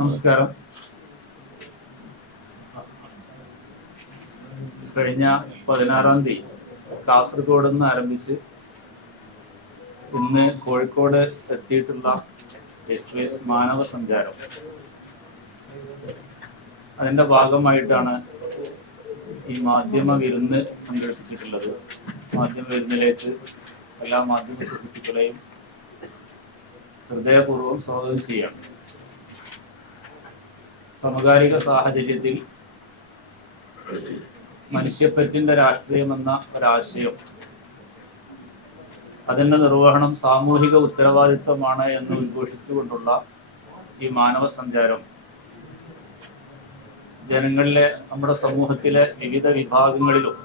നമസ്കാരം. കഴിഞ്ഞ പതിനാറാം തീയതി കാസർഗോഡ് നിന്ന് ആരംഭിച്ച് ഇന്ന് കോഴിക്കോട് എത്തിയിട്ടുള്ള എസ് വി എസ് മാനവ സഞ്ചാരം. അതിന്റെ ഭാഗമായിട്ടാണ് ഈ മാധ്യമ വിരുന്ന് സംഘടിപ്പിച്ചിട്ടുള്ളത്. മാധ്യമ വിരുന്നിലേക്ക് എല്ലാ മാധ്യമ സുഹൃത്തുക്കളെയും ഹൃദയപൂർവം സ്വാഗതം ചെയ്യാണ് സമകാലിക സാഹചര്യത്തിൽ മനുഷ്യപ്പറ്റിന്റെ രാഷ്ട്രീയം എന്ന ഒരാശയം. അതിന്റെ നിർവഹണം സാമൂഹിക ഉത്തരവാദിത്വമാണ് എന്ന് ഉദ്ഘോഷിച്ചുകൊണ്ടുള്ള ഈ മാനവ സഞ്ചാരം ജനങ്ങളിലെ നമ്മുടെ സമൂഹത്തിലെ വിവിധ വിഭാഗങ്ങളിലും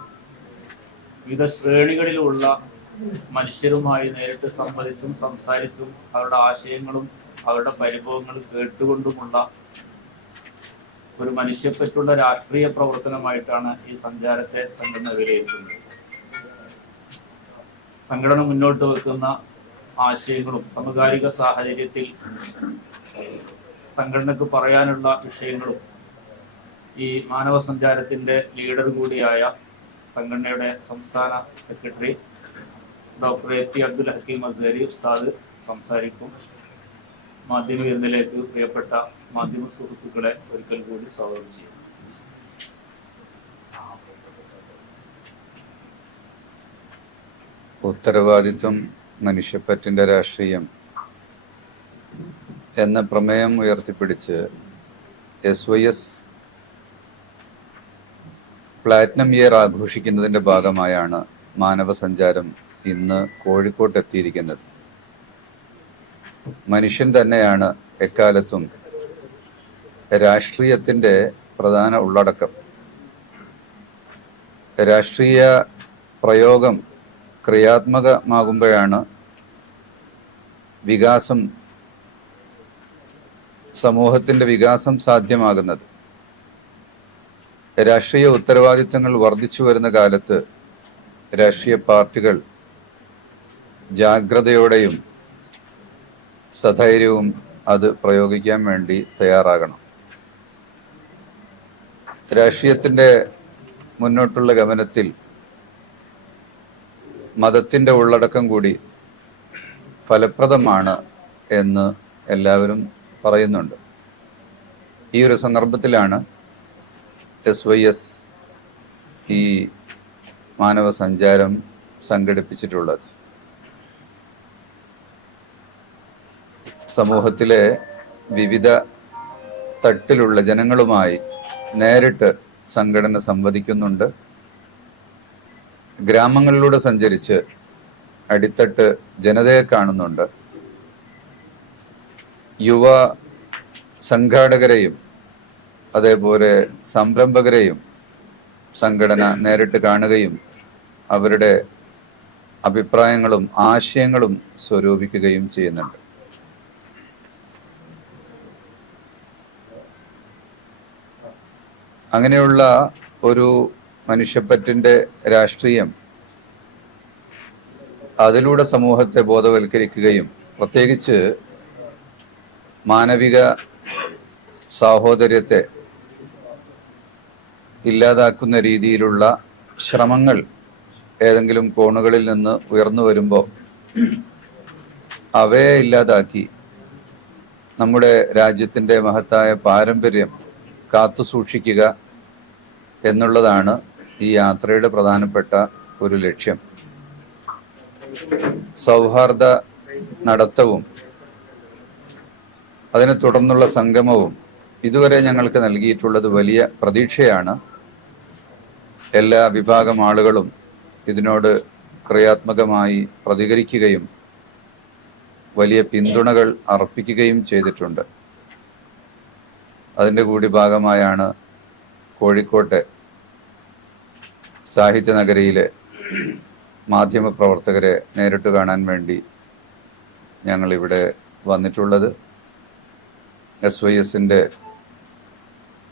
വിവിധ ശ്രേണികളിലുമുള്ള മനുഷ്യരുമായി നേരിട്ട് സംവദിച്ചും സംസാരിച്ചും അവരുടെ ആശയങ്ങളും അവരുടെ പരിഭവങ്ങളും കേട്ടുകൊണ്ടുമുള്ള ഒരു മനുഷ്യപ്പറ്റുള്ള രാഷ്ട്രീയ പ്രവർത്തനമായിട്ടാണ് ഈ സഞ്ചാരത്തെ സംഘടന വിലയിരുത്തുന്നത്. സംഘടന മുന്നോട്ട് വെക്കുന്ന ആശയങ്ങളും സമകാലിക സാഹചര്യത്തിൽ സംഘടനക്ക് പറയാനുള്ള വിഷയങ്ങളും ഈ മാനവ സഞ്ചാരത്തിന്റെ ലീഡർ കൂടിയായ സംഘടനയുടെ സംസ്ഥാന secretary doctor A P Abdul Hakeem Azhari ഉസ്താദ് സംസാരിക്കും. മാധ്യമ വിരുന്നിലേക്ക് പ്രിയപ്പെട്ട മാധ്യമ സുഹൃത്തുക്കളെ ഒരിക്കൽ കൂടി സ്വാഗതം ചെയ്യുന്നു. ഉത്തരവാദിത്വം മനുഷ്യപ്പറ്റിന്റെ രാഷ്ട്രീയം എന്ന പ്രമേയം ഉയർത്തിപ്പിടിച്ച് S Y S platinum year ആഘോഷിക്കുന്നതിന്റെ ഭാഗമായാണ് മാനവ സഞ്ചാരം ഇന്ന് കോഴിക്കോട്ടെത്തിയിരിക്കുന്നത്. മനുഷ്യൻ തന്നെയാണ് എക്കാലത്തും രാഷ്ട്രീയത്തിന്റെ പ്രധാന ഉള്ളടക്കം. രാഷ്ട്രീയ പ്രയോഗം ക്രിയാത്മകമാകുമ്പോഴാണ് വികാസം സമൂഹത്തിന്റെ വികാസം സാധ്യമാകുന്നത്. രാഷ്ട്രീയ ഉത്തരവാദിത്തങ്ങൾ വർദ്ധിച്ചു വരുന്ന കാലത്ത് രാഷ്ട്രീയ പാർട്ടികൾ ജാഗ്രതയോടെയും സധൈര്യവും അത് പ്രയോഗിക്കാൻ വേണ്ടി തയ്യാറാകണം. രാഷ്ട്രീയത്തിന്റെ മുന്നോട്ടുള്ള ഗമനത്തിൽ മതത്തിന്റെ ഉള്ളടക്കം കൂടി ഫലപ്രദമാണ് എന്ന് എല്ലാവരും പറയുന്നുണ്ട്. ഈ ഒരു സന്ദർഭത്തിലാണ് എസ് വൈ എസ് ഈ മാനവ സഞ്ചാരം സംഘടിപ്പിച്ചിട്ടുള്ളത്. സമൂഹത്തിലെ വിവിധ തട്ടിലുള്ള ജനങ്ങളുമായി നേരിട്ട് സംഘടന സംവദിക്കുന്നുണ്ട്. ഗ്രാമങ്ങളിലൂടെ സഞ്ചരിച്ച് അടിത്തട്ട് ജനതയെ കാണുന്നുണ്ട്. യുവ സംഘാടകരെയും അതേപോലെ സംരംഭകരെയും സംഘടന നേരിട്ട് കാണുകയും അവരുടെ അഭിപ്രായങ്ങളും ആശയങ്ങളും സ്വരൂപിക്കുകയും ചെയ്യുന്നുണ്ട്. അങ്ങനെയുള്ള ഒരു മനുഷ്യപ്പറ്റിന്റെ രാഷ്ട്രീയം അതിലൂടെ സമൂഹത്തെ ബോധവൽക്കരിക്കുകയും പ്രത്യേകിച്ച് മാനവിക സാഹോദര്യത്തെ ഇല്ലാതാക്കുന്ന രീതിയിലുള്ള ശ്രമങ്ങൾ ഏതെങ്കിലും കോണുകളിൽ നിന്ന് ഉയർന്നു വരുമ്പോൾ അവയെ ഇല്ലാതാക്കി നമ്മുടെ രാജ്യത്തിന്റെ മഹത്തായ പാരമ്പര്യം കാത്തു സൂക്ഷിക്കുക എന്നുള്ളതാണ് ഈ യാത്രയുടെ പ്രധാനപ്പെട്ട ഒരു ലക്ഷ്യം. സൗഹാർദ്ദ നടത്തവും അതിനെ തുടർന്നുള്ള സംഗമവും ഇതുവരെ ഞങ്ങൾക്ക് നൽകിയിട്ടുള്ളത് വലിയ പ്രതീക്ഷയാണ്. എല്ലാ വിഭാഗം ആളുകളും ഇതിനോട് ക്രിയാത്മകമായി പ്രതികരിക്കുകയും വലിയ പിന്തുണകൾ അർപ്പിക്കുകയും ചെയ്തിട്ടുണ്ട്. അതിന്റെ കൂടി ഭാഗമായാണ് കോഴിക്കോട്ടെ സാഹിത്യ നഗരിയിലെ മാധ്യമപ്രവർത്തകരെ നേരിട്ട് കാണാൻ വേണ്ടി ഞങ്ങളിവിടെ വന്നിട്ടുള്ളത്. എസ് വൈ എസിന്റെ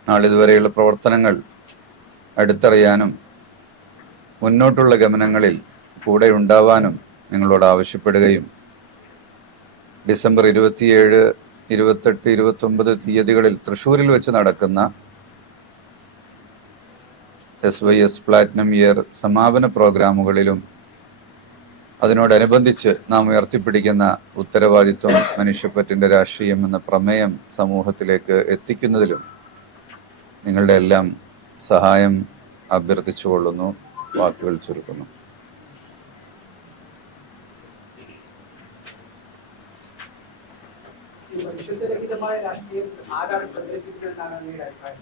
നാളിതുവരെയുള്ള പ്രവർത്തനങ്ങൾ അടുത്തറിയാനും മുന്നോട്ടുള്ള ഗമനങ്ങളിൽ കൂടെ ഉണ്ടാവാനും നിങ്ങളോട് ആവശ്യപ്പെടുകയും ഡിസംബർ ഇരുപത്തിയേഴ് ഇരുപത്തെട്ട് ഇരുപത്തൊമ്പത് തീയതികളിൽ തൃശ്ശൂരിൽ വെച്ച് നടക്കുന്ന S Y S platinum year സമാപന പ്രോഗ്രാമുകളിലും അതിനോടനുബന്ധിച്ച് നാം ഉയർത്തിപ്പിടിക്കുന്ന ഉത്തരവാദിത്വം മനുഷ്യപ്പറ്റിന്റെ രാഷ്ട്രീയം എന്ന പ്രമേയം സമൂഹത്തിലേക്ക് എത്തിക്കുന്നതിലും നിങ്ങളുടെ എല്ലാം സഹായം അഭ്യർത്ഥിച്ചു കൊള്ളുന്നു. വാക്കുകൾ ചുരുക്കുന്നു. മനുഷ്യത്വരഹിതമായ രാഷ്ട്രീയം ആരാണ് പ്രചരിപ്പിക്കുന്നതെന്നാണ് അങ്ങയുടെ അഭിപ്രായം?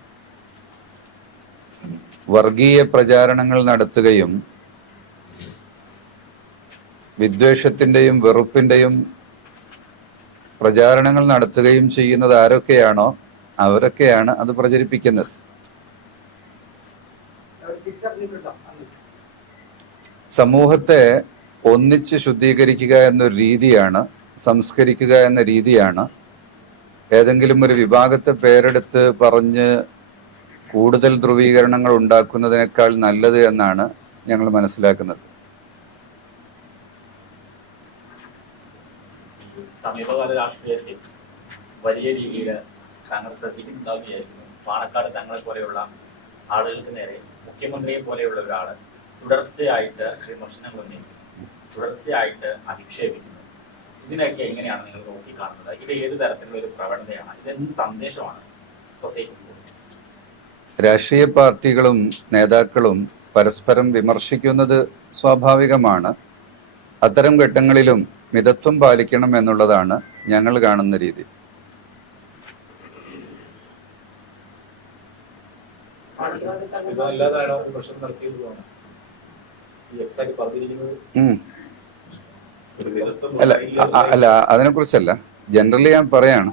വർഗീയ പ്രചാരണങ്ങൾ നടത്തുകയും വിദ്വേഷത്തിന്റെയും വെറുപ്പിന്റെയും പ്രചാരണങ്ങൾ നടത്തുകയും ചെയ്യുന്നത് ആരൊക്കെയാണോ അവരൊക്കെയാണ് അത് പ്രചരിപ്പിക്കുന്നത്. സമൂഹത്തെ ഒന്നിച്ച് ശുദ്ധീകരിക്കുക എന്നൊരു രീതിയാണ് സംസ്കരിക്കുക എന്ന രീതിയാണ്. ഏതെങ്കിലും ഒരു വിഭാഗത്തെ പേരെടുത്ത് പറഞ്ഞ് കൂടുതൽ ധ്രുവീകരണങ്ങൾ ഉണ്ടാക്കുന്നതിനേക്കാൾ നല്ലത് എന്നാണ് ഞങ്ങൾ മനസ്സിലാക്കുന്നത്. സമീപകാല രാഷ്ട്രീയത്തിൽ വലിയ രീതിയിൽ താങ്കൾ ശ്രദ്ധിക്കുന്നുണ്ടാവുകയായിരുന്നു. പാണക്കാട് തങ്ങളെ പോലെയുള്ള ആളുകൾക്ക് നേരെ മുഖ്യമന്ത്രിയെ പോലെയുള്ള ഒരാൾ തുടർച്ചയായിട്ട് വിമർശനങ്ങൾ ഉന്നയിക്കുന്നു. തുടർച്ചയായിട്ട് അധിക്ഷേപിക്കുന്നു. ഇതിനൊക്കെ എങ്ങനെയാണ് നിങ്ങൾ നോക്കിക്കാണുന്നത്? ഇത് ഏത് തരത്തിലുള്ള ഒരു പ്രവണതയാണ്? ഇതെന്ത് സന്ദേശമാണ്? സൊസൈറ്റിക്ക് രാഷ്ട്രീയ പാർട്ടികളും നേതാക്കളും പരസ്പരം വിമർശിക്കുന്നത് സ്വാഭാവികമാണ്. അത്തരം ഘട്ടങ്ങളിലും മിതത്വം പാലിക്കണം എന്നുള്ളതാണ് ഞങ്ങൾ കാണുന്ന രീതി. അല്ല. അല്ല അതിനെ കുറിച്ചല്ല അല്ല അതിനെക്കുറിച്ചല്ല. ജനറലി ഞാൻ പറയാണ്.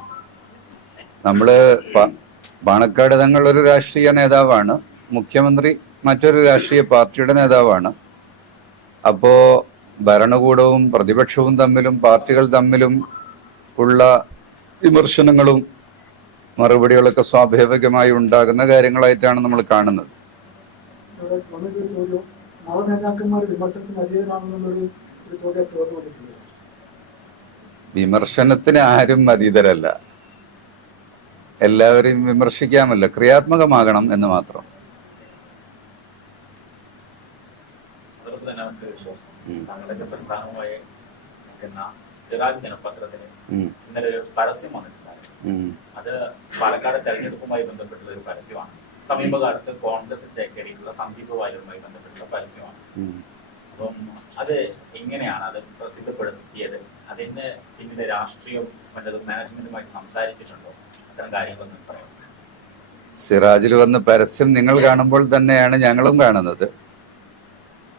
നമ്മൾ പാണക്കാട് തങ്ങൾ ഒരു രാഷ്ട്രീയ നേതാവാണ്. മുഖ്യമന്ത്രി മറ്റൊരു രാഷ്ട്രീയ പാർട്ടിയുടെ നേതാവാണ്. അപ്പോ ഭരണകൂടവും പ്രതിപക്ഷവും തമ്മിലും പാർട്ടികൾ തമ്മിലും ഉള്ള വിമർശനങ്ങളും മറുപടികളൊക്കെ സ്വാഭാവികമായി ഉണ്ടാകുന്ന കാര്യങ്ങളായിട്ടാണ് നമ്മൾ കാണുന്നത്. വിമർശനത്തിന് ആരും അതീതരല്ല. എല്ലാവരെയും വിമർശിക്കാമല്ല. ക്രിയാത്മകമാകണം എന്ന് മാത്രം. സിറാജ് ദിനപത്രത്തിന് ഇന്നലെ ഒരു പരസ്യം വന്നിട്ടുണ്ടായിരുന്നു അത് പാലക്കാട് തെരഞ്ഞെടുപ്പുമായി ബന്ധപ്പെട്ടുള്ള ഒരു പരസ്യമാണ്. സമീപകാലത്ത് കോൺഗ്രസ് ചേക്കേറിയിട്ടുള്ള സന്ദീപ് വാര്യരുമായി ബന്ധപ്പെട്ടുള്ള പരസ്യമാണ്. അപ്പം അത് എങ്ങനെയാണ് അത് പ്രസിദ്ധപ്പെടുത്തിയത്? അതിന്റെ പിന്നിലെ രാഷ്ട്രീയം വല്ലതും മാനേജ്മെന്റുമായി സംസാരിച്ചിട്ടുണ്ടോ? അത്തരം കാര്യങ്ങളൊന്നും പറയാം സിറാജിൽ വന്ന പരസ്യം നിങ്ങൾ കാണുമ്പോൾ തന്നെയാണ് ഞങ്ങളും കാണുന്നത്.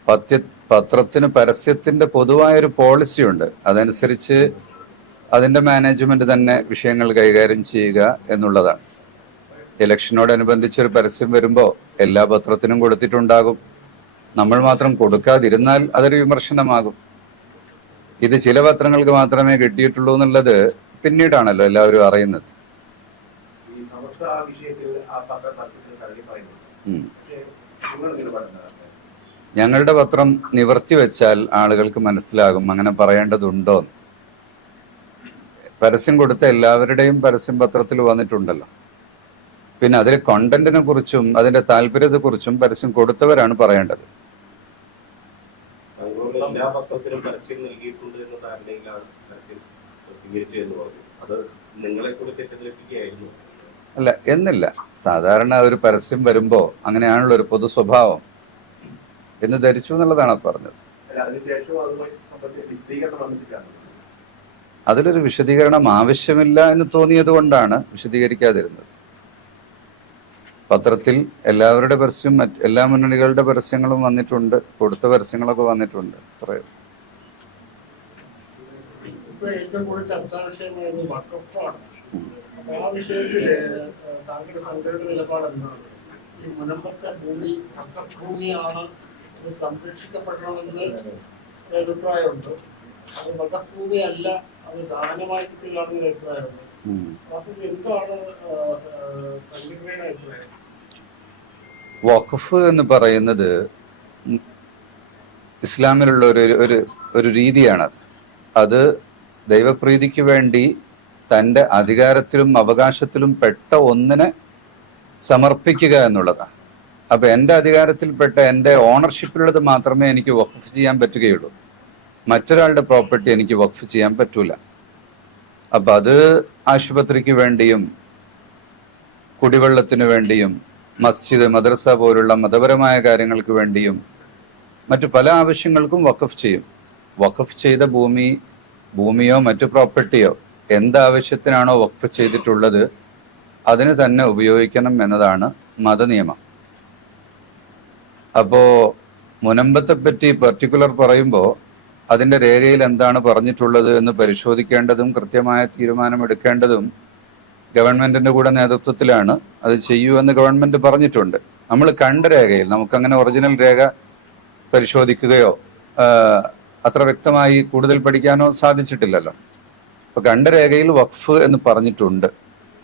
പത്യ പത്രത്തിന് പരസ്യത്തിന്റെ പൊതുവായൊരു പോളിസി ഉണ്ട്. അതനുസരിച്ച് അതിന്റെ മാനേജ്മെന്റ് തന്നെ വിഷയങ്ങൾ കൈകാര്യം ചെയ്യുക എന്നുള്ളതാണ്. ഇലക്ഷനോടനുബന്ധിച്ച് ഒരു പരസ്യം വരുമ്പോൾ എല്ലാ പത്രത്തിനും കൊടുത്തിട്ടുണ്ടാകും. നമ്മൾ മാത്രം കൊടുക്കാതിരുന്നാൽ അതൊരു വിമർശനമാകും. ഇത് ചില പത്രങ്ങൾക്ക് മാത്രമേ കിട്ടിയിട്ടുള്ളൂ എന്നുള്ളത് പിന്നീടാണല്ലോ എല്ലാവരും അറിയുന്നത്. ഞങ്ങളുടെ പത്രം നിവർത്തി വെച്ചാൽ ആളുകൾക്ക് മനസ്സിലാകും അങ്ങനെ പറയേണ്ടതുണ്ടോ. പരസ്യം കൊടുത്ത എല്ലാവരുടെയും പരസ്യം പത്രത്തിൽ വന്നിട്ടുണ്ടല്ലോ. പിന്നെ അതിലെ കണ്ടന്റിനെ കുറിച്ചും അതിന്റെ താല്പര്യത്തെ കുറിച്ചും പരസ്യം കൊടുത്തവരാണ് പറയേണ്ടത്. എല്ലാ പത്രത്തിലും പരസ്യം നൽകിയിട്ടുണ്ട് എന്ന ധാരണയിലാണ് പരസ്യം പ്രസിദ്ധീകരിച്ചു എന്ന് പറഞ്ഞു. അത് നിങ്ങളെ കൂടി തെറ്റിദ്ധരിപ്പിക്കുകയായിരുന്നു. അല്ല എന്നില്ല. സാധാരണ ഒരു പരസ്യം വരുമ്പോ അങ്ങനെയാണല്ലോ ഒരു പൊതു സ്വഭാവം. എന്ന് ധരിച്ചു എന്നുള്ളതാണ് പറഞ്ഞത്. അതിലൊരു വിശദീകരണം ആവശ്യമില്ല എന്ന് തോന്നിയത് കൊണ്ടാണ് വിശദീകരിക്കാതിരുന്നത്. പത്രത്തിൽ എല്ലാവരുടെ പരസ്യം എല്ലാ മുന്നണികളുടെ പരസ്യങ്ങളും വന്നിട്ടുണ്ട് കൊടുത്ത പരസ്യങ്ങളൊക്കെ വന്നിട്ടുണ്ട്. അത്രയും സംരക്ഷിക്കപ്പെടണമെന്ന് അഭിപ്രായമുണ്ട്. അത് വക്കഫ് അല്ല അത് ദാനമായി കിട്ടുകയാണെന്നൊരു അഭിപ്രായമുണ്ട്. വഖഫ് എന്ന് പറയുന്നത് ഇസ്ലാമിലുള്ള ഒരു ഒരു ഒരു രീതിയാണത്. അത് ദൈവപ്രീതിക്ക് വേണ്ടി തന്റെ അധികാരത്തിലും അവകാശത്തിലും പെട്ട ഒന്നിനെ സമർപ്പിക്കുക എന്നുള്ളതാണ്. അപ്പൊ എന്റെ അധികാരത്തിൽപ്പെട്ട എന്റെ ഓണർഷിപ്പിലുള്ളത് മാത്രമേ എനിക്ക് വഖഫ് ചെയ്യാൻ പറ്റുകയുള്ളൂ. മറ്റൊരാളുടെ പ്രോപ്പർട്ടി എനിക്ക് വഖഫ് ചെയ്യാൻ പറ്റൂല. അപ്പൊ അത് ആശുപത്രിക്ക് വേണ്ടിയും കുടിവെള്ളത്തിന് വേണ്ടിയും മസ്ജിദ് മദ്രസ പോലുള്ള മതപരമായ കാര്യങ്ങൾക്ക് വേണ്ടിയും മറ്റു പല ആവശ്യങ്ങൾക്കും വഖഫ് ചെയ്യും. വഖഫ് ചെയ്ത ഭൂമി ഭൂമിയോ മറ്റു പ്രോപ്പർട്ടിയോ എന്താവശ്യത്തിനാണോ വഖഫ് ചെയ്തിട്ടുള്ളത് അതിന് തന്നെ ഉപയോഗിക്കണം എന്നതാണ് മതനിയമം. അപ്പോ മുനമ്പത്തെ പറ്റി പെർട്ടിക്കുലർ പറയുമ്പോൾ അതിന്റെ രേഖയിൽ എന്താണ് പറഞ്ഞിട്ടുള്ളത് എന്ന് പരിശോധിക്കേണ്ടതും കൃത്യമായ തീരുമാനമെടുക്കേണ്ടതും ഗവൺമെന്റിന്റെ കൂടെ നേതൃത്വത്തിലാണ് അത് ചെയ്യൂ എന്ന് ഗവൺമെന്റ് പറഞ്ഞിട്ടുണ്ട്. നമ്മൾ കണ്ട രേഖയിൽ നമുക്കങ്ങനെ ഒറിജിനൽ രേഖ പരിശോധിക്കുകയോ അത്ര വ്യക്തമായി കൂടുതൽ പഠിക്കാനോ സാധിച്ചിട്ടില്ലല്ലോ. അപ്പൊ കണ്ട രേഖയിൽ വഖഫ് എന്ന് പറഞ്ഞിട്ടുണ്ട്.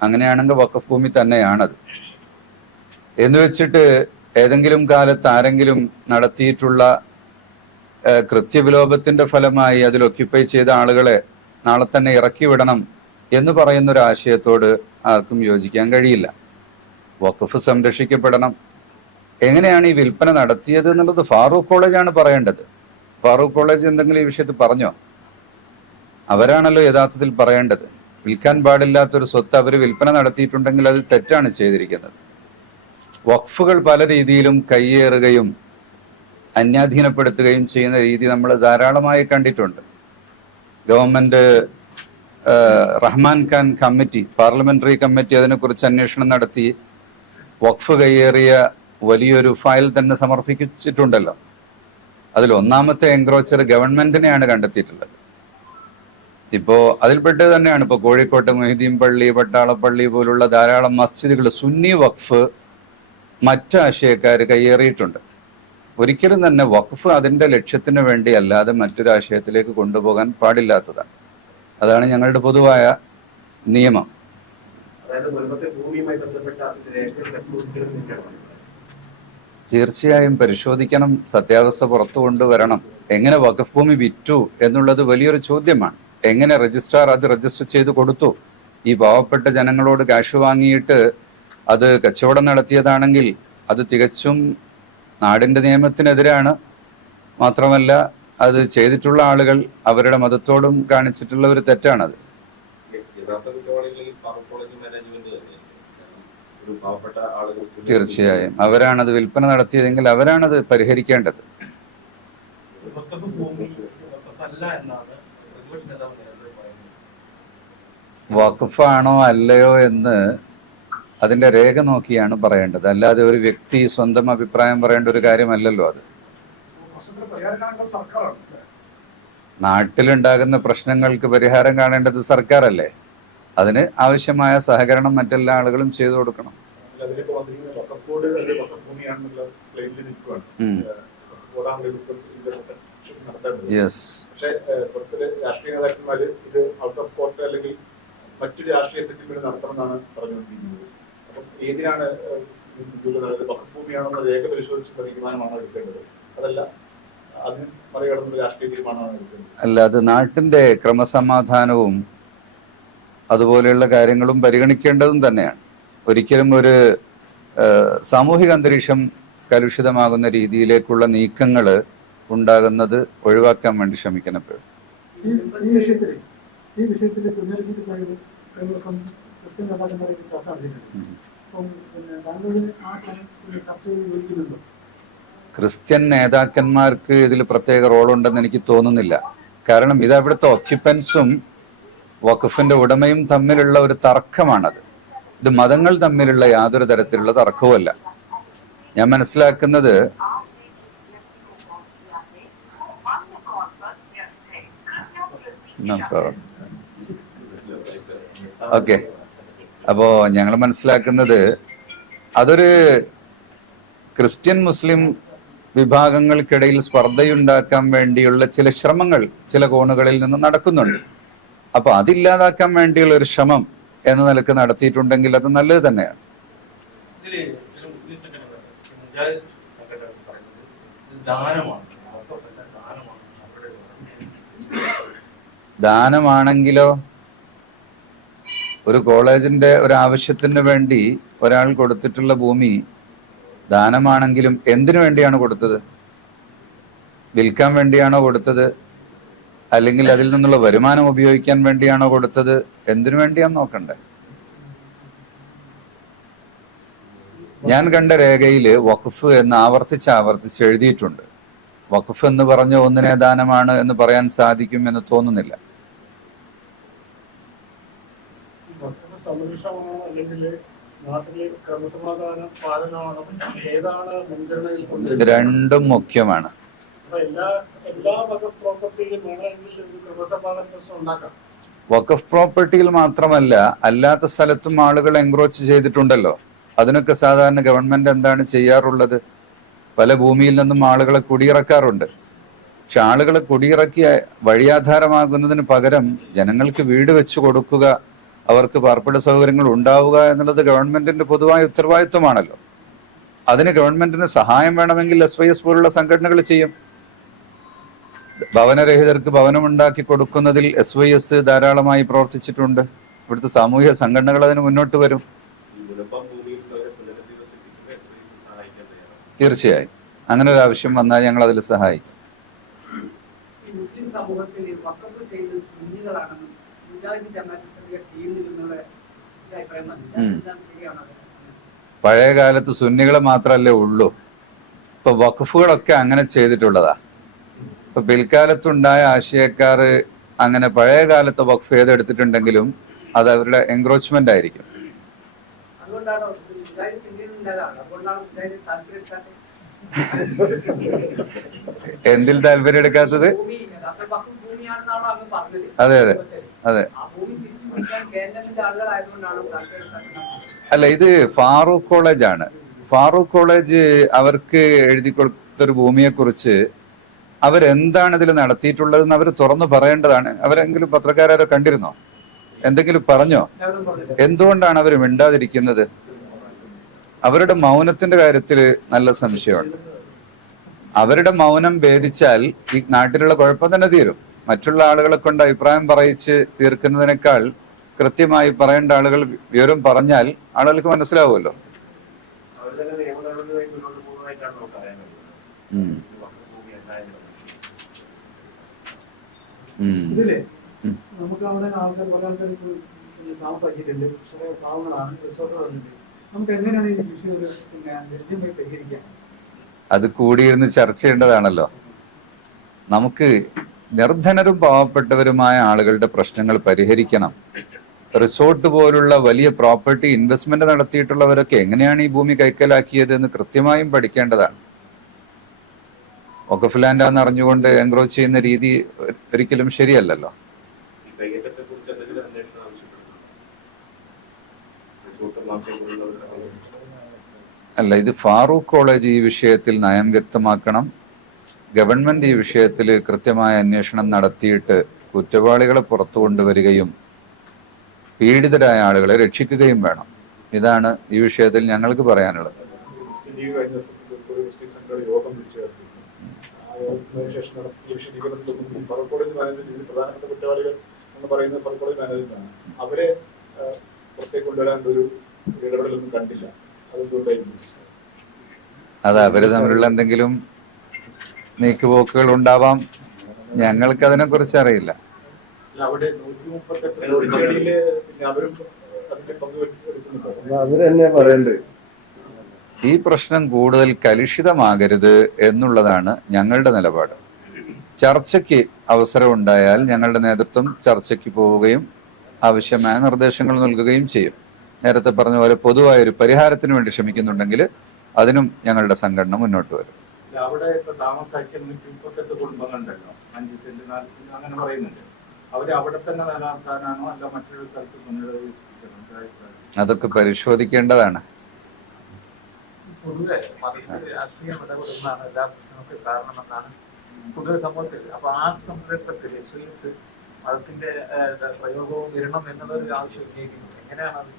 അങ്ങനെയാണെങ്കിൽ വഖഫ് ഭൂമി തന്നെയാണത്. എന്ന് വെച്ചിട്ട് ഏതെങ്കിലും കാലത്ത് ആരെങ്കിലും നടത്തിയിട്ടുള്ള കൃത്യവിലോപത്തിന്റെ ഫലമായി അതിൽ ഒക്യുപ്പൈ ചെയ്ത ആളുകളെ നാളെ തന്നെ ഇറക്കി വിടണം എന്ന് പറയുന്ന ഒരു ആശയത്തോട് ആർക്കും യോജിക്കാൻ കഴിയില്ല. വഖഫ് സംരക്ഷിക്കപ്പെടണം. എങ്ങനെയാണ് ഈ വിൽപ്പന നടത്തിയത് എന്നുള്ളത് ഫാറൂഖ് കോളേജാണ് പറയേണ്ടത്. ഫാറൂഖ് കോളേജ് എന്തെങ്കിലും ഈ വിഷയത്തിൽ പറഞ്ഞോ? അവരാണല്ലോ യഥാർത്ഥത്തിൽ പറയേണ്ടത്. വിൽക്കാൻ പാടില്ലാത്തൊരു സ്വത്ത് അവർ വിൽപ്പന നടത്തിയിട്ടുണ്ടെങ്കിൽ അത് തെറ്റാണ് ചെയ്തിരിക്കുന്നത്. വഖഫുകൾ പല രീതിയിലും കയ്യേറുകയും അന്യാധീനപ്പെടുത്തുകയും ചെയ്യുന്ന രീതി നമ്മൾ ധാരാളമായി കണ്ടിട്ടുണ്ട്. Government Rahman Khan committee parliamentary committee അതിനെക്കുറിച്ച് അന്വേഷണം നടത്തി. വഖഫ് കയ്യേറിയ വലിയൊരു ഫയൽ തന്നെ സമർപ്പിച്ചിട്ടുണ്ടല്ലോ. അതിൽ ഒന്നാമത്തെ എൻക്രോച്ചർ ഗവൺമെന്റിനെയാണ് കണ്ടെത്തിയിട്ടുള്ളത്. ഇപ്പോ അതിൽപ്പെട്ടത് തന്നെയാണ്. ഇപ്പോൾ കോഴിക്കോട്ട് മൊഹിദ്ദീൻ പള്ളി പട്ടാളപ്പള്ളി പോലുള്ള ധാരാളം മസ്ജിദുകൾ സുന്നി വഖഫ് മറ്റ് ആശയക്കാർ കയ്യേറിയിട്ടുണ്ട്. ഒരിക്കലും തന്നെ വഖഫ് അതിന്റെ ലക്ഷ്യത്തിന് വേണ്ടി അല്ലാതെ മറ്റൊരു ആശയത്തിലേക്ക് കൊണ്ടുപോകാൻ പാടില്ലാത്തതാണ്. അതാണ് ഞങ്ങളുടെ പൊതുവായ നിയമം. തീർച്ചയായും പരിശോധിക്കണം സത്യാവസ്ഥ പുറത്തു കൊണ്ടുവരണം. എങ്ങനെ വഖഫ് ഭൂമി വിറ്റു എന്നുള്ളത് വലിയൊരു ചോദ്യമാണ്. എങ്ങനെ രജിസ്ട്രാർ അത് രജിസ്റ്റർ ചെയ്ത് കൊടുത്തു? ഈ പാവപ്പെട്ട ജനങ്ങളോട് കാശ് വാങ്ങിയിട്ട് അത് കച്ചവടം നടത്തിയതാണെങ്കിൽ അത് തികച്ചും നാടിന്റെ നിയമത്തിനെതിരാണ്. മാത്രമല്ല അത് ചെയ്തിട്ടുള്ള ആളുകൾ അവരുടെ മതത്തോടും കാണിച്ചിട്ടുള്ള ഒരു തെറ്റാണത്. തീർച്ചയായും. അവരാണത് വിൽപ്പന നടത്തിയതെങ്കിൽ അവരാണത് പരിഹരിക്കേണ്ടത്. വഖഫാണോ അല്ലയോ എന്ന് അതിന്റെ രേഖ നോക്കിയാണ് പറയേണ്ടത്. അല്ലാതെ ഒരു വ്യക്തി സ്വന്തം അഭിപ്രായം പറയേണ്ട ഒരു കാര്യമല്ലല്ലോ അത്. നാട്ടിലുണ്ടാകുന്ന പ്രശ്നങ്ങൾക്ക് പരിഹാരം കാണേണ്ടത് സർക്കാരല്ലേ? അതിന് ആവശ്യമായ സഹകരണം മറ്റെല്ലാ ആളുകളും ചെയ്തു കൊടുക്കണം. യെസ് പുറത്തെ രാഷ്ട്രീയ നേതാക്കന്മാര് ഇത് ഔട്ട് ഓഫ് കോർട്ട് അല്ലെങ്കിൽ മറ്റൊരു രാഷ്ട്രീയ സെറ്റിൽമെന്റ് നടത്തണമെന്നാണ് പറഞ്ഞുകൊണ്ടിരിക്കുന്നത്. ഏതിനാണ് ഭൂമിയാണെന്ന് രേഖ പരിശോധിച്ചുള്ള തീരുമാനമാണോ എടുക്കേണ്ടത്. അതല്ല അതിന് മറികടന്നുള്ള രാഷ്ട്രീയ തീരുമാനമാണ് എടുക്കേണ്ടത്. അല്ല അത് നാട്ടിന്റെ ക്രമസമാധാനവും അതുപോലെയുള്ള കാര്യങ്ങളും പരിഗണിക്കേണ്ടതും തന്നെയാണ്. ഒരിക്കലും ഒരു സാമൂഹിക അന്തരീക്ഷം കലുഷിതമാകുന്ന രീതിയിലേക്കുള്ള നീക്കങ്ങൾ ഉണ്ടാകുന്നത് ഒഴിവാക്കാൻ വേണ്ടി ശ്രമിക്കണം എപ്പോഴും. ഈ ഈ വിഷയത്തിൽ ക്രിസ്ത്യൻ. അപ്പം പിന്നെ താങ്കൾ ആ യോജിക്കുന്നുണ്ടോ നേതാക്കന്മാർക്ക് ഇതിൽ പ്രത്യേക റോൾ ഉണ്ടെന്ന് എനിക്ക് തോന്നുന്നില്ല. കാരണം ഇത് അവിടുത്തെ ഒക്യുപ്പൻസും വഖഫിന്റെ ഉടമയും തമ്മിലുള്ള ഒരു തർക്കമാണത്. ഇത് മതങ്ങൾ തമ്മിലുള്ള യാതൊരു തരത്തിലുള്ള തർക്കവുമല്ല ഞാൻ മനസ്സിലാക്കുന്നത് ഓക്കെ. അപ്പോ ഞങ്ങൾ മനസ്സിലാക്കുന്നത് അതൊരു ക്രിസ്ത്യൻ മുസ്ലിം വിഭാഗങ്ങൾക്കിടയിൽ സ്പർദ്ധയുണ്ടാക്കാൻ വേണ്ടിയുള്ള ചില ശ്രമങ്ങൾ ചില കോണുകളിൽ നിന്ന് നടക്കുന്നുണ്ട്. അപ്പൊ അതില്ലാതാക്കാൻ വേണ്ടിയുള്ള ഒരു ശ്രമം എന്ന നിലയ്ക്ക് നടത്തിയിട്ടുണ്ടെങ്കിൽ അത് നല്ലത് തന്നെയാണ്. ഇതിൽ ചില മുസ്ലിംസൊക്കെ ഉണ്ട്. മുജാഹിദ് സംഘടന പറയുന്നത് ഇത് ദാനമാണ് വഖഫല്ല ദാനമാണ് അവരുടെ ദാനമാണെങ്കിലോ ഒരു കോളേജിന്റെ ഒരു ആവശ്യത്തിന് വേണ്ടി ഒരാൾ കൊടുത്തിട്ടുള്ള ഭൂമി ദാനമാണെങ്കിലും എന്തിനു വേണ്ടിയാണ് കൊടുത്തത്? വിൽക്കാൻ വേണ്ടിയാണോ കൊടുത്തത്? അല്ലെങ്കിൽ അതിൽ നിന്നുള്ള വരുമാനം ഉപയോഗിക്കാൻ വേണ്ടിയാണോ കൊടുത്തത്? എന്തിനു വേണ്ടിയാന്ന് നോക്കണ്ടേ? ഞാൻ കണ്ട രേഖയിൽ വഖഫ് എന്ന് ആവർത്തിച്ച് ആവർത്തിച്ച് എഴുതിയിട്ടുണ്ട്. വഖഫ് എന്ന് പറഞ്ഞ ഒന്നിനെ ദാനമാണ് എന്ന് പറയാൻ സാധിക്കും എന്ന് തോന്നുന്നില്ല. ഭക്തന് അല്ലെങ്കിൽ നാട്ടിലെ ക്രമസമാധാന പാലനമാണോ? ഏതാണ് മുൻഗണനയിൽ കൊണ്ട് രണ്ടും മുഖ്യമാണ്. വക്കഫ് എല്ലാ എല്ലാ വക പ്രോപ്പർട്ടിയിലും വേണമെങ്കിൽ ഒരു ക്രമസമാധാന പ്രശ്നം ഉണ്ടാക്കാം. വഖഫ് പ്രോപ്പർട്ടിയിൽ മാത്രമല്ല അല്ലാത്ത സ്ഥലത്തും ആളുകൾ എൻക്രോച്ച് ചെയ്തിട്ടുണ്ടല്ലോ. അതിനൊക്കെ സാധാരണ ഗവൺമെന്റ് എന്താണ് ചെയ്യാറുള്ളത്? പല ഭൂമിയിൽ നിന്നും ആളുകളെ കുടിയിറക്കാറുണ്ട്. പക്ഷെ ആളുകളെ കുടിയിറക്കി വഴിയാധാരമാകുന്നതിന് പകരം ജനങ്ങൾക്ക് വീട് വെച്ചു കൊടുക്കുക അവർക്ക് പാർപ്പിട സൗകര്യങ്ങൾ ഉണ്ടാവുക എന്നുള്ളത് ഗവൺമെന്റിന്റെ പൊതുവായ ഉത്തരവാദിത്വമാണല്ലോ. അതിന് ഗവൺമെന്റിന് സഹായം വേണമെങ്കിൽ എസ് വൈ എസ് പോലുള്ള സംഘടനകൾ ചെയ്യും. ഭവനരഹിതർക്ക് ഭവനമുണ്ടാക്കി കൊടുക്കുന്നതിൽ എസ് വൈ എസ് ധാരാളമായി പ്രവർത്തിച്ചിട്ടുണ്ട്. ഇവിടുത്തെ സാമൂഹ്യ സംഘടനകൾ അതിന് മുന്നോട്ട് വരും. തീർച്ചയായും. അങ്ങനെ ഒരു ആവശ്യം വന്നാൽ ഞങ്ങൾ അതിൽ സഹായിക്കും. സമൂഹത്തിൽ ഇസ്ലാമിക ചെയ്യുന്നില്ലെന്നുള്ള ഒരു അഭിപ്രായം വന്നില്ല ഉം. എന്താണ് ശരിയാണോ അത്? പഴയ കാലത്ത് സുന്നികളെ മാത്രമല്ലേ ഉള്ളൂ. ഇപ്പൊ വഖഫുകളൊക്കെ അങ്ങനെ ചെയ്തിട്ടുള്ളതാ. ഇപ്പൊ പിൽക്കാലത്തുണ്ടായ ആശയക്കാർ അങ്ങനെ പഴയ കാലത്ത് വഖഫ് ചെയ്തെടുത്തിട്ടുണ്ടെങ്കിലും അത് അവരുടെ എൻക്രോച്ച്മെന്റ് ആയിരിക്കും. എന്തിൽ താല്പര്യം എടുക്കാത്തത്? അതെ, അതെ. അതെ. അല്ല ഇത് ഫാറൂഖ് കോളേജ് ആണ്. ഫാറൂഖ് കോളേജ് അവർക്ക് എഴുതി കൊടുത്തൊരു ഭൂമിയെ കുറിച്ച് അവരെന്താണ് ഇതിൽ നടത്തിയിട്ടുള്ളതെന്ന് അവർ തുറന്നു പറയേണ്ടതാണ്. അവരെങ്കിലും പത്രക്കാരോ കണ്ടിരുന്നോ? എന്തെങ്കിലും പറഞ്ഞോ? എന്തുകൊണ്ടാണ് അവർ മിണ്ടാതിരിക്കുന്നത്? അവരുടെ മൗനത്തിന്റെ കാര്യത്തിൽ നല്ല സംശയമുണ്ട്. അവരുടെ മൗനം ഭേദിച്ചാൽ ഈ നാട്ടിലുള്ള കുഴപ്പം തന്നെ തീരും. മറ്റുള്ള ആളുകളെ കൊണ്ട് അഭിപ്രായം പറയിച്ച് തീർക്കുന്നതിനേക്കാൾ കൃത്യമായി പറയേണ്ട ആളുകൾ വിവരം പറഞ്ഞാൽ ആളുകൾക്ക് മനസ്സിലാവുമല്ലോ പോകുന്നതായിട്ടാണ് നമുക്ക് ഉം. ഇത് വഖഫ് ഭൂമി ഉം. ഇതിലെ ഉം. നമുക്ക് അവിടെ ആൾക്കാർ പല ആൾക്കാർ താമസാക്കിയിട്ടുണ്ട് കുറെ പാവങ്ങളാണ് റിസോർട്ടുകളുണ്ട് നമുക്ക് എങ്ങനെയാണ് ഈ വിഷയം ഒരു പിന്നെ ലഭ്യമായി പരിഹരിക്കാം അത് കൂടിയിരുന്ന് ചർച്ച ചെയ്യേണ്ടതാണല്ലോ നമുക്ക് നിർധനരും പാവപ്പെട്ടവരുമായ ആളുകളുടെ പ്രശ്നങ്ങൾ പരിഹരിക്കണം റിസോർട്ട് പോലുള്ള വലിയ പ്രോപ്പർട്ടി ഇൻവെസ്റ്റ്മെന്റ് നടത്തിയിട്ടുള്ളവരൊക്കെ എങ്ങനെയാണ് ഈ ഭൂമി കൈക്കലാക്കിയത് എന്ന് കൃത്യമായും പഠിക്കേണ്ടതാണ്. വഖഫ് ലാൻഡാന്ന് അറിഞ്ഞുകൊണ്ട് എൻക്രോച്ച് ചെയ്യുന്ന രീതി ഒരിക്കലും ശരിയല്ലല്ലോ. അല്ല ഇത് ഫാറൂഖ് കോളേജ് ഈ വിഷയത്തിൽ നയം വ്യക്തമാക്കണം. ഗവൺമെന്റ് ഈ വിഷയത്തിൽ കൃത്യമായ അന്വേഷണം നടത്തിയിട്ട് കുറ്റവാളികളെ പുറത്തു കൊണ്ടുവരികയും പീഡിതരായ ആളുകളെ രക്ഷിക്കുകയും വേണം. ഇതാണ് ഈ വിഷയത്തിൽ ഞങ്ങൾക്ക് പറയാനുള്ളത്. അവരെ കൊണ്ടുവരാൻ ഒരു കണ്ടില്ല അത് അവർ തമ്മിലുള്ള എന്തെങ്കിലും നീക്കുപോക്കുകൾ ഉണ്ടാവാം. ഞങ്ങൾക്ക് അതിനെ കുറിച്ച് അറിയില്ല. അവിടെ നൂറ്റി മുപ്പത്തെട്ട് ഒളിച്ചേടിയിൽ പിന്നെ അവരും അതിന്റെ പങ്ക് എടുക്കുന്നുണ്ടോ? അവർ തന്നെ പറയണ്ടേ. ഈ പ്രശ്നം കൂടുതൽ കലുഷിതമാകരുത് എന്നുള്ളതാണ് ഞങ്ങളുടെ നിലപാട്. ചർച്ചയ്ക്ക് അവസരം ഉണ്ടായാൽ ഞങ്ങളുടെ നേതൃത്വം ചർച്ചയ്ക്ക് പോവുകയും ആവശ്യമായ നിർദ്ദേശങ്ങൾ നൽകുകയും ചെയ്യും. നേരത്തെ പറഞ്ഞ പോലെ പൊതുവായ ഒരു പരിഹാരത്തിന് വേണ്ടി ശ്രമിക്കുന്നുണ്ടെങ്കിൽ അതിനും ഞങ്ങളുടെ സംഘടന മുന്നോട്ട് വരും. അവിടെ ഇപ്പൊ താമസാക്കിയ നൂറ്റി മുപ്പത്തെട്ട് കുടുംബങ്ങളുണ്ടല്ലോ. അഞ്ച് സെന്റ് നാല് സെന്റ് അങ്ങനെ പറയുന്നുണ്ട്. അവർ അവിടെ തന്നെ നിലനിർത്താനാണോ അല്ല മറ്റൊരു സ്ഥലത്ത് പുനരധിവസിപ്പിക്കണോ എന്താ അതൊക്കെ പരിശോധിക്കേണ്ടതാണ് പൊതുവെ രാഷ്ട്രീയം ഇടപെടുന്നതാണ് എല്ലാ പ്രശ്നങ്ങൾക്ക് കാരണമെന്നാണ് പൊതുവെ സമൂഹത്തിൽ അപ്പൊ ആ സന്ദർഭത്തിൽ എസ് വി മതത്തിന്റെ പ്രയോഗവും വരണം എന്നുള്ളൊരു ആവശ്യം ഉന്നയിക്കുന്നത് എങ്ങനെയാണ് അത്?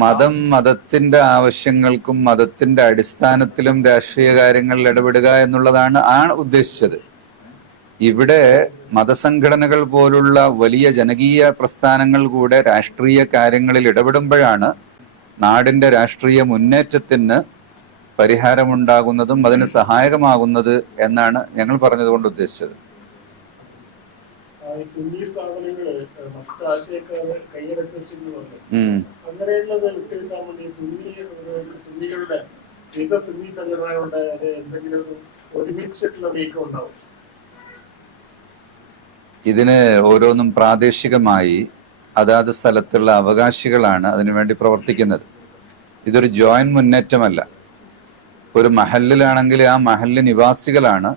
മതം മതത്തിന്റെ ആവശ്യങ്ങൾക്കും മതത്തിന്റെ അടിസ്ഥാനത്തിലും രാഷ്ട്രീയ കാര്യങ്ങളിൽ ഇടപെടുക എന്നുള്ളതാണ് ആ ഉദ്ദേശിച്ചത്. ഇവിടെ മതസംഘടനകൾ പോലുള്ള വലിയ ജനകീയ പ്രസ്ഥാനങ്ങൾ കൂടെ രാഷ്ട്രീയ കാര്യങ്ങളിൽ ഇടപെടുമ്പോഴാണ് നാടിന്റെ രാഷ്ട്രീയ മുന്നേറ്റത്തിന് പരിഹാരമുണ്ടാകുന്നതും അതിന് സഹായകമാകുന്നത് എന്നാണ് ഞങ്ങൾ പറഞ്ഞതുകൊണ്ട് ഉദ്ദേശിച്ചത്. ഈ സുന്നി സ്ഥാപനങ്ങൾ മറ്റ് കൈയടക്കി വെച്ചിരുന്നുണ്ട് ഉം. അങ്ങനെയുള്ളത് വിട്ടുകിട്ടാൻ വേണ്ടി സുന്നി ഏഹ്, സുന്നികളുടെ വിവിധ സുന്നി സംഘടനകളുടെ എന്തെങ്കിലും ഒരു ഒരുമിച്ചിട്ടുള്ള നീക്കം ഉണ്ടാവും. ഇതിന് ഓരോന്നും പ്രാദേശികമായി അതാത് സ്ഥലത്തുള്ള അവകാശികളാണ് അതിനുവേണ്ടി പ്രവർത്തിക്കുന്നത്. ഇതൊരു ജോയിന്റ് മുന്നേറ്റമല്ല. ഒരു മഹലിലാണെങ്കിൽ ആ മഹൽ നിവാസികളാണ്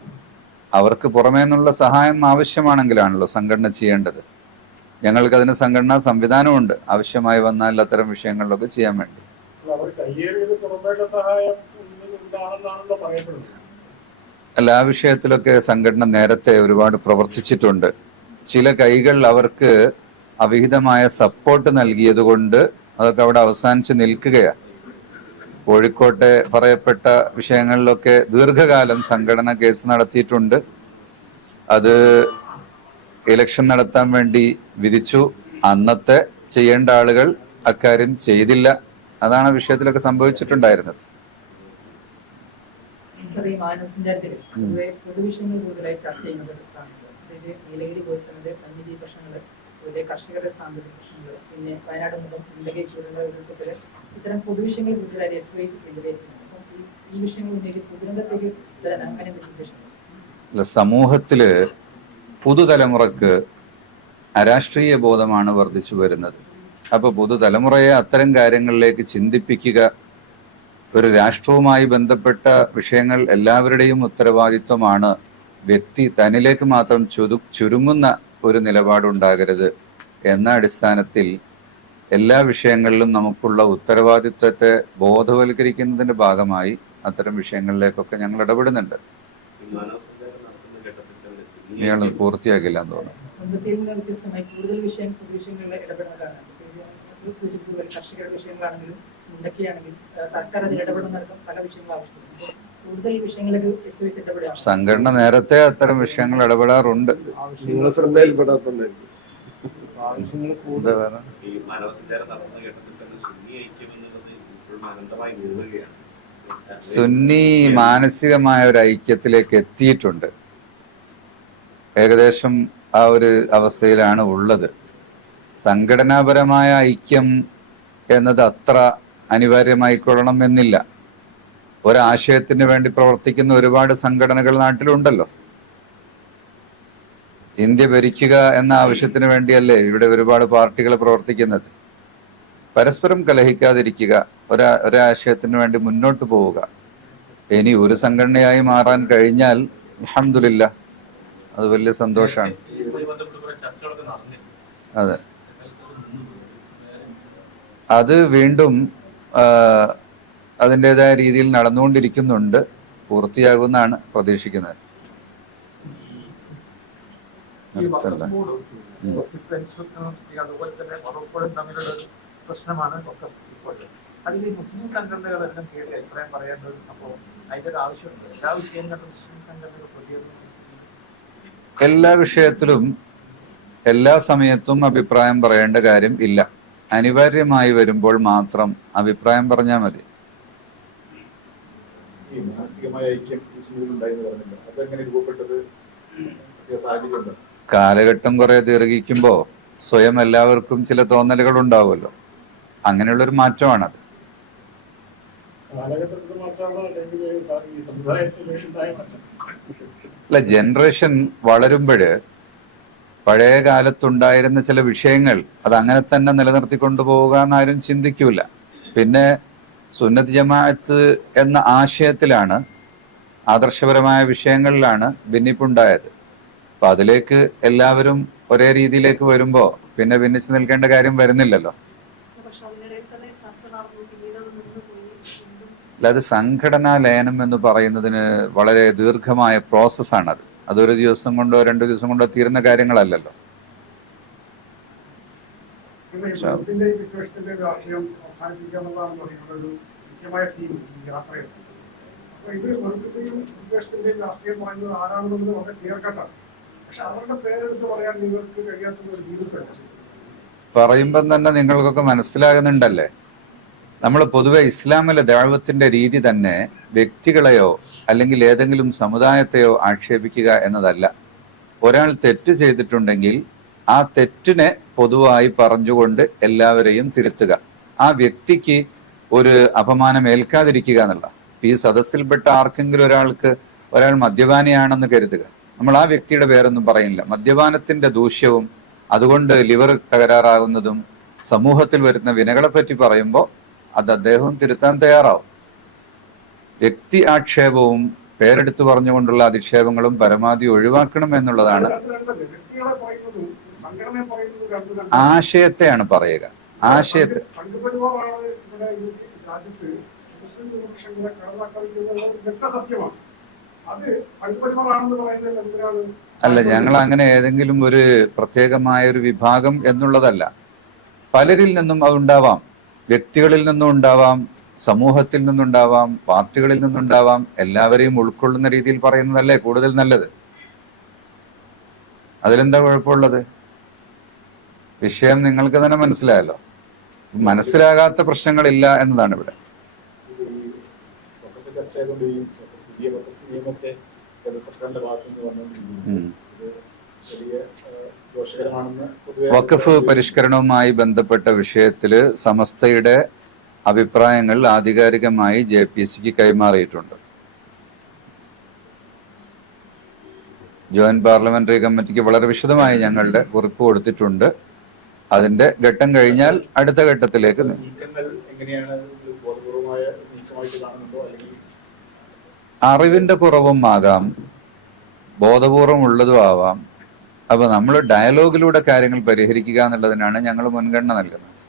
അവർക്ക് പുറമേ നിന്നുള്ള സഹായം ആവശ്യമാണെങ്കിലാണല്ലോ സംഘടന ചെയ്യേണ്ടത്. ഞങ്ങൾക്ക് അതിന് സംഘടനാ സംവിധാനമുണ്ട്. ആവശ്യമായി വന്നാൽ അത്തരം വിഷയങ്ങളിലൊക്കെ ചെയ്യാൻ വേണ്ടി. അല്ല ആ വിഷയത്തിലൊക്കെ സംഘടന നേരത്തെ ഒരുപാട് പ്രവർത്തിച്ചിട്ടുണ്ട്. ചില കൈകൾ അവർക്ക് അവിഹിതമായ സപ്പോർട്ട് നൽകിയത് കൊണ്ട് അതൊക്കെ അവിടെ അവസാനിച്ച് നിൽക്കുകയാണ് കോഴിക്കോട്ടെ പറയപ്പെട്ട വിഷയങ്ങളിലൊക്കെ ദീർഘകാലം സംഘടന കേസ് നടത്തിയിട്ടുണ്ട്. അത് ഇലക്ഷൻ നടത്താൻ വേണ്ടി വിധിച്ചു. അന്നത്തെ ചെയ്യേണ്ട ആളുകൾ അക്കാര്യം ചെയ്തില്ല. അതാണ് വിഷയത്തിലൊക്കെ സംഭവിച്ചിട്ടുണ്ടായിരുന്നത്. ഈ പൊതുവെ പൊതുവിഷയങ്ങൾ കൂടുതലായി ചർച്ച ചെയ്യുന്നത് കാണുന്നത് അതായത് നീലഗിരി ബോയ്സിന്റെ വന്യജീവി പ്രശ്നങ്ങൾ അതുപോലെ കർഷകരുടെ സാമ്പത്തിക പ്രശ്നങ്ങൾ പിന്നെ വയനാട് മുഖം ചിന്തകை ചൂടുള്ള ഉരുൾപൊട്ടൽ ഇത്തരം പൊതുവിഷയങ്ങൾ കൂടുതലായി എസ് വൈസ് കേന്ദ്രീകരിക്കുന്നത് അപ്പം ഈ- വിഷയങ്ങൾ ഉന്നയിച്ച് പൊതുരംഗത്തേക്ക് അങ്ങനെ അല്ല, സമൂഹത്തിൽ പുതുതലമുറക്ക് അരാഷ്ട്രീയ ബോധമാണ് വർദ്ധിച്ചു വരുന്നത്. അപ്പൊ പുതുതലമുറയെ അത്തരം കാര്യങ്ങളിലേക്ക് ചിന്തിപ്പിക്കുക ഒരു രാഷ്ട്രവുമായി ബന്ധപ്പെട്ട വിഷയങ്ങൾ എല്ലാവരുടെയും ഉത്തരവാദിത്വമാണ്. വ്യക്തി തനിലേക്ക് മാത്രം ചുരു ചുരുങ്ങുന്ന ഒരു നിലപാടുണ്ടാകരുത് എന്ന അടിസ്ഥാനത്തിൽ എല്ലാ വിഷയങ്ങളിലും നമുക്കുള്ള ഉത്തരവാദിത്വത്തെ ബോധവൽക്കരിക്കുന്നതിന്റെ ഭാഗമായി അത്തരം വിഷയങ്ങളിലേക്കൊക്കെ ഞങ്ങൾ ഇടപെടുന്നുണ്ട്. ഇയാൾ പൂർത്തിയാക്കില്ല എന്ന് തോന്നുന്നു. കർഷകരുടെ വിഷയങ്ങളാണെങ്കിലും മുണ്ടക്കിയാണെങ്കിലും സർക്കാർ അതിൽ പല വിഷയങ്ങളും ആവശ്യപ്പെടുന്നു സംഘടന നേരത്തെ അത്തരം വിഷയങ്ങൾ ഇടപെടാറുണ്ട്. നിങ്ങളെ നടത്തുന്ന ഘട്ടത്തിൽ തന്നെ സുന്നി ഐക്യം എന്നുള്ളത് ഇപ്പോഴും അനന്തമായി നീളുകയാണ് സുന്നി മാനസികമായ ഒരു ഐക്യത്തിലേക്ക് എത്തിയിട്ടുണ്ട്. ഏകദേശം ആ ഒരു അവസ്ഥയിലാണ് ഉള്ളത്. സംഘടനാപരമായ ഐക്യം എന്നത് അത്ര അനിവാര്യമായിക്കൊള്ളണം എന്നില്ല. ഒരാശയത്തിന് വേണ്ടി പ്രവർത്തിക്കുന്ന ഒരുപാട് സംഘടനകൾ നാട്ടിലുണ്ടല്ലോ. ഇന്ത്യ ഭരിക്കുക എന്ന ആവശ്യത്തിന് വേണ്ടിയല്ലേ ഇവിടെ ഒരുപാട് പാർട്ടികൾ പ്രവർത്തിക്കുന്നത്. പരസ്പരം കലഹിക്കാതിരിക്കുക ഒരാ ഒരാശയത്തിന് വേണ്ടി മുന്നോട്ട് പോവുക. ഇനി ഒരു സംഘടനയായി മാറാൻ കഴിഞ്ഞാൽ അഹമ്മദില്ല അത് വലിയ സന്തോഷമാണ്. അതെ. അത് വീണ്ടും അതിന്റെതായ രീതിയിൽ നടന്നുകൊണ്ടിരിക്കുന്നുണ്ട് പൂർത്തിയാകുമെന്നാണ് പ്രതീക്ഷിക്കുന്നത്. അതുപോലെ തന്നെ വകുപ്പുകളും തമ്മിലുള്ള ഒരു പ്രശ്നമാണ് ഇപ്പോൾ അതിൽ ഈ മുസ്ലിം സംഘടനകളെല്ലാം കേട്ട് അഭിപ്രായം പറയേണ്ടത് അപ്പോൾ അതിന്റെ ഒരു ആവശ്യമുണ്ട്. എല്ലാ വിഷയങ്ങളിലും മുസ്ലിം സംഘടനകൾ എല്ലാ വിഷയത്തിലും എല്ലാ സമയത്തും അഭിപ്രായം പറയേണ്ട കാര്യം ഇല്ല. അനിവാര്യമായി വരുമ്പോൾ മാത്രം അഭിപ്രായം പറഞ്ഞാൽ മതി. ഈ മാനസികമായ ഐക്യം ഉണ്ടായെന്ന് പറഞ്ഞില്ല? അതെങ്ങനെ രൂപപ്പെട്ടത്? സാഹചര്യം ഉണ്ട് കാലഘട്ടം കുറെ ദീർഘിക്കുമ്പോൾ സ്വയം എല്ലാവർക്കും ചില തോന്നലുകൾ ഉണ്ടാവുമല്ലോ അങ്ങനെയുള്ളൊരു മാറ്റമാണത്. അല്ല ജനറേഷൻ വളരുമ്പോൾ പഴയ കാലത്തുണ്ടായിരുന്ന ചില വിഷയങ്ങൾ അത് അങ്ങനെ തന്നെ നിലനിർത്തിക്കൊണ്ടു പോവുക എന്നാരും ചിന്തിക്കൂല. പിന്നെ സുന്നത്ത് ജമാഅത്ത് എന്ന ആശയത്തിലാണ് ആദർശപരമായ വിഷയങ്ങളിലാണ് ഭിന്നിപ്പുണ്ടായത്. അപ്പൊ അതിലേക്ക് എല്ലാവരും ഒരേ രീതിയിലേക്ക് വരുമ്പോ പിന്നെ ഭിന്നിച്ചു നിൽക്കേണ്ട കാര്യം വരുന്നില്ലല്ലോ. അത് അല്ലാതെ സംഘടനാ ലയനം എന്ന് പറയുന്നതിന് വളരെ ദീർഘമായ പ്രോസസ്സാണത്. അതൊരു ദിവസം കൊണ്ടോ രണ്ടു ദിവസം കൊണ്ടോ തീരുന്ന കാര്യങ്ങളല്ലല്ലോ. ഇത് വെറുപ്പിന്റെയും രാഷ്ട്രീയം പറയുന്നത് ആരാണെന്നുള്ളത് വളരെ ക്ലിയർ കട്ടാണ് പറയുമ്പം തന്നെ നിങ്ങൾക്കൊക്കെ മനസ്സിലാകുന്നുണ്ടല്ലേ? നമ്മൾ പൊതുവെ ഇസ്ലാമിലെ ദൈവത്തിന്റെ രീതി തന്നെ വ്യക്തികളെയോ അല്ലെങ്കിൽ ഏതെങ്കിലും സമുദായത്തെയോ ആക്ഷേപിക്കുക എന്നതല്ല. ഒരാൾ തെറ്റ് ചെയ്തിട്ടുണ്ടെങ്കിൽ ആ തെറ്റിനെ പൊതുവായി പറഞ്ഞുകൊണ്ട് എല്ലാവരെയും തിരുത്തുക. ആ വ്യക്തിക്ക് ഒരു അപമാനം ഏൽക്കാതിരിക്കുക എന്നുള്ള. ഈ സദസ്സിൽപ്പെട്ട ആർക്കെങ്കിലും ഒരാൾക്ക് ഒരാൾ മദ്യപാനിയാണെന്ന് കരുതുക. നമ്മൾ ആ വ്യക്തിയുടെ പേരൊന്നും പറയുന്നില്ല. മദ്യപാനത്തിന്റെ ദൂഷ്യവും അതുകൊണ്ട് ലിവർ തകരാറാകുന്നതും സമൂഹത്തിൽ വരുന്ന വിനകളെ പറ്റി പറയുമ്പോൾ അത് അദ്ദേഹം തിരുത്താൻ തയ്യാറാവും. വ്യക്തി ആക്ഷേപവും പേരെടുത്ത് പറഞ്ഞുകൊണ്ടുള്ള അധിക്ഷേപങ്ങളും പരമാവധി ഒഴിവാക്കണം എന്നുള്ളതാണ്. ആശയത്തെയാണ് പറയുക. ആശയത്തെ രാജ്യത്ത് അല്ല ഞങ്ങൾ അങ്ങനെ ഏതെങ്കിലും ഒരു പ്രത്യേകമായ ഒരു വിഭാഗം എന്നുള്ളതല്ല. പലരിൽ നിന്നും അതുണ്ടാവാം വ്യക്തികളിൽ നിന്നും ഉണ്ടാവാം സമൂഹത്തിൽ നിന്നുണ്ടാവാം പാർട്ടികളിൽ നിന്നുണ്ടാവാം എല്ലാവരെയും ഉൾക്കൊള്ളുന്ന രീതിയിൽ പറയുന്നതല്ലേ കൂടുതൽ നല്ലത്. അതിലെന്താ കുഴപ്പമുള്ളത്? വിഷയം നിങ്ങൾക്ക് തന്നെ മനസ്സിലായല്ലോ. മനസ്സിലാകാത്ത പ്രശ്നങ്ങളില്ല എന്നതാണ് ഇവിടെ. നിയമത്തെ സർക്കാരിന്റെ ഭാഗത്തു നിന്ന് വന്നുകൊണ്ടിരിക്കുന്നു വലിയ ദോഷകരമാണെന്ന് വഖഫ് പരിഷ്കരണവുമായി ബന്ധപ്പെട്ട വിഷയത്തിൽ സമസ്തയുടെ അഭിപ്രായങ്ങൾ ആധികാരികമായി ജെ പി സിക്ക് കൈമാറിയിട്ടുണ്ട്. ജോയിന്റ് പാർലമെന്ററി കമ്മിറ്റിക്ക് വളരെ വിശദമായി ഞങ്ങളുടെ കുറിപ്പ് കൊടുത്തിട്ടുണ്ട്. അതിന്റെ ഘട്ടം കഴിഞ്ഞാൽ അടുത്ത ഘട്ടത്തിലേക്ക്. നീക്കങ്ങൾ എങ്ങനെയാണ് ഇത് ബോധപൂർവമായ നീക്കമായിട്ട് കാണുന്നുണ്ടോ അല്ലെങ്കിൽ അറിവിന്റെ കുറവും ആകാം ബോധപൂർവം ഉള്ളതും ആവാം. അപ്പൊ നമ്മൾ ഡയലോഗിലൂടെ കാര്യങ്ങൾ പരിഹരിക്കുക എന്നുള്ളതിനാണ് ഞങ്ങൾ മുൻഗണന നൽകുന്നത്.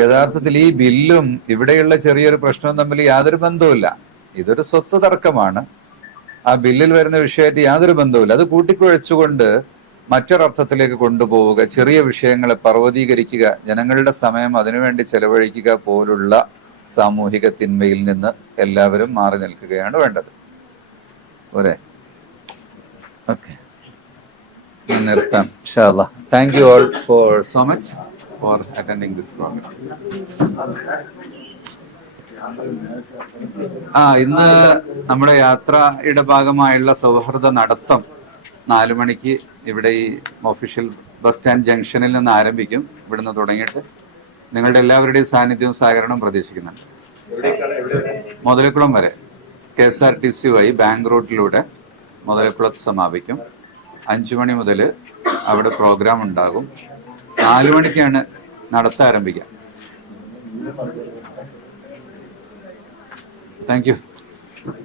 യഥാർത്ഥത്തിൽ ഈ ബില്ലും ഇവിടെയുള്ള ചെറിയൊരു പ്രശ്നവും തമ്മിൽ യാതൊരു ബന്ധവുമില്ല. ഇതൊരു സ്വത്ത് തർക്കമാണ്. ആ ബില്ലിൽ വരുന്ന വിഷയമായിട്ട് യാതൊരു ബന്ധവുമില്ല. അത് കൂട്ടിക്കുഴച്ചുകൊണ്ട് മറ്റൊരർത്ഥത്തിലേക്ക് കൊണ്ടുപോവുക ചെറിയ വിഷയങ്ങളെ പർവതീകരിക്കുക ജനങ്ങളുടെ സമയം അതിനുവേണ്ടി ചെലവഴിക്കുക പോലുള്ള സാമൂഹിക തിന്മയിൽ നിന്ന് എല്ലാവരും മാറി നിൽക്കുകയാണ് വേണ്ടത്. പോരെ ഓക്കെ. നിർത്താം. Thank you all for so much for attending this programme ആ ഇന്ന് നമ്മുടെ യാത്രയുടെ ഭാഗമായുള്ള സൗഹൃദ നടത്തം നാലു മണിക്ക് ഇവിടെ ഈ ഒഫീഷ്യൽ ബസ് സ്റ്റാൻഡ് ജംഗ്ഷനിൽ നിന്ന് ആരംഭിക്കും. ഇവിടുന്ന് തുടങ്ങിയിട്ട് നിങ്ങളുടെ എല്ലാവരുടെയും സാന്നിധ്യവും സഹകരണവും പ്രതീക്ഷിക്കുന്നുണ്ട് മുതലക്കുളം വരെ K S R T C വഴി ബാങ്ക് റൂട്ടിലൂടെ മുതലക്കുളത്ത് സമാപിക്കും. അഞ്ചു മണി മുതൽ അവിടെ പ്രോഗ്രാം ഉണ്ടാകും. നാലു മണിക്കാണ് നടത്ത താങ്ക് യു